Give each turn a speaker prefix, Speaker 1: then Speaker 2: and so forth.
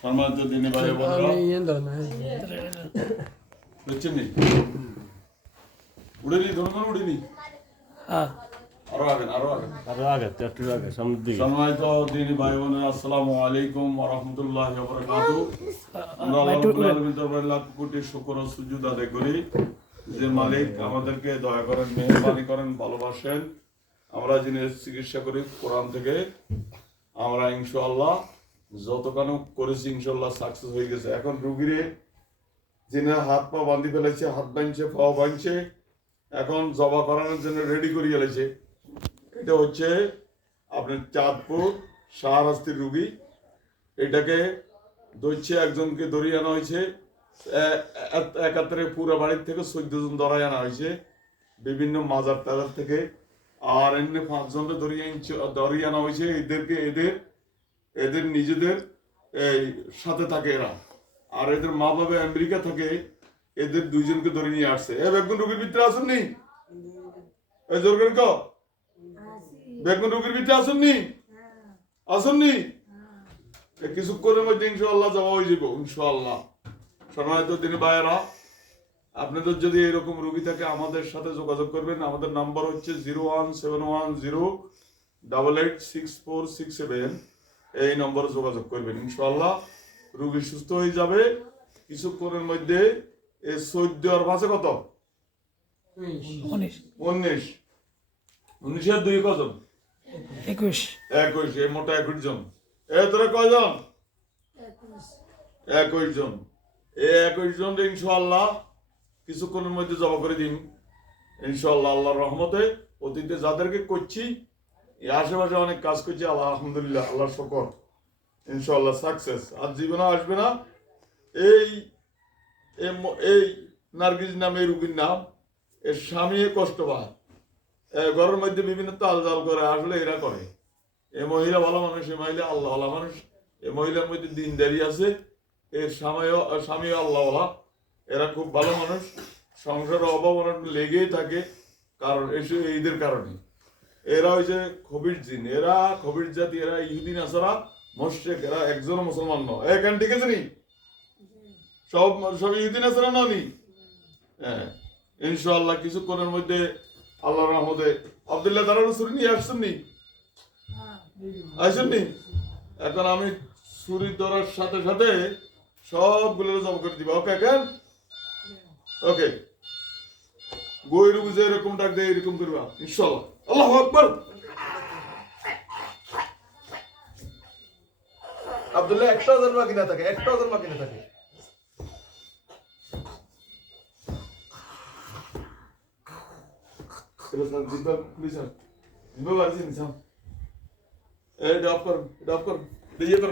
Speaker 1: সম্মানিত দিনী ভাই সম্মানিত দিনী ভাই বোনেরা আসসালামু আলাইকুম ওয়া আমরা আল্লাহ কোটি শুকর ও সুজুদ আদায় করি। যে মালিক আমাদেরকে দয়া করেন মেহেরবানি করেন ভালোবাসেন। আমরা যিনি চিকিৎসা করি কোরআন থেকে, আমরা ইনশাআল্লাহ যতখানি করেছি ইনশাআল্লাহ সাকসেস হয়ে গেছে। এখন রুগীরে যিনি হাত পা বান্ধি ফেলেছে, হাত বাঁধছে পা বাঁধছে, এখন জবা করানোর জন্য রেডি করে ফেলেছে এটা হচ্ছে আপনার চাঁদপুর শাহরাস্তির রুগী। এটাকে ধরছে একজনকে ধরিয়ে আনা হয়েছে। একাত্তরে পুরো বাড়ির থেকে চোদ্দ জন ধরাই আনা হয়েছে। বিভিন্ন মাজার টাজার থেকে আর এমনি পাঁচজনকে ধরিয়ে ধরিয়ে আনা হয়েছে, এদেরকে এদের এদের নিজেদের, এই, সাথে থাকে এরা। আর এদের মা বাবা আমেরিকা থাকে, এদের দুইজনকে ধরে নিয়ে আসছে। এ বেগুন রুগীর ভিতরে আসুননি জোর করে কও। বেগুন রুগীর ভিতরে আসুননি আসুননি কিছুক্ষণের মধ্যে ইনশাআল্লাহ যাওয়া হয়ে যাব, ইনশাআল্লাহ। সম্মানিত দিনে ভাইয়েরা আপনাদের যদি এরকম রুগী থাকে আমাদের সাথে যোগাযোগ করবেন। আমাদের নাম্বার হচ্ছে zero one seven one zero double eight six four six seven. এই নম্বরে যোগাযোগ করবেন। ইনশাআল্লাহ রুগী সুস্থ হয়ে যাবে। কিছুক্ষণের মধ্যে এই চোদ্দ আর পাঁচে কত?
Speaker 2: উনিশ।
Speaker 1: উনিশ। উনিশের দুই কজন?
Speaker 2: একুশ।
Speaker 1: একুশ এই মোটা একুশ জন। এ তোরা কয়জন? একুশ। জন। এই একুশ জন ইনশাল্লাহ কিছুক্ষণের মধ্যে জমা করে দিন। ইনশাল্লাহ আল্লাহর রহমতে অতীতে যাদেরকে করছি আশেপাশে অনেক কাজ করছি, আল্লাহ, আলহামদুলিল্লাহ, আল্লাহর শকর। ইনশাল্লাহ সাকসেস আর জীবনে আসবে না। এই এই এই নার্গিস নামে রুগীর নাম, এর স্বামী কষ্ট পায়। ঘরের মধ্যে বিভিন্ন তাল জাল করে, আসলে এরা করে। এ মহিলা ভালো মানুষ, এ মহিলা আল্লাহ মানুষ। এ মহিলার মধ্যে দিনদারি আছে। এর স্বামীও স্বামীও আল্লাহ এরা খুব ভালো মানুষ। সংসার অভাব অনটন লেগেই থাকে, কারণ এসে এইদের কারণে। এরা হয়েছে খবির জিন। এরা খবির জাতি, এরা ইহুদিন আসারা মোশেক, এরা একজনও মুসলমান নয়। এখান ঠিক আছে নি সব সব ইহুদিন আসারা ননি? হ্যাঁ। ইনশাআল্লাহ কিছুক্ষণের মধ্যে আল্লাহ রহমতে আবদুল্লাহ তারা ছুরি নিয়ে আসছেন নি? আসেন নি? এখন আমি ছুরি ধরার সাথে সাথে সবগুলো জমা করে দিব। ওকে কেন ওকে গইরু বুঝে এরকম ডাক দেয় এরকম করবা, ইনশাআল্লাহ। আল্লাহু আকবার।
Speaker 3: আব্দুল্লাহ একটাও জন বাকি না থাকে একটাও জন বাকি না থাকে।
Speaker 1: জিব্বা জিব্বা এই ডপ কর ডপ কর দিয়ে কর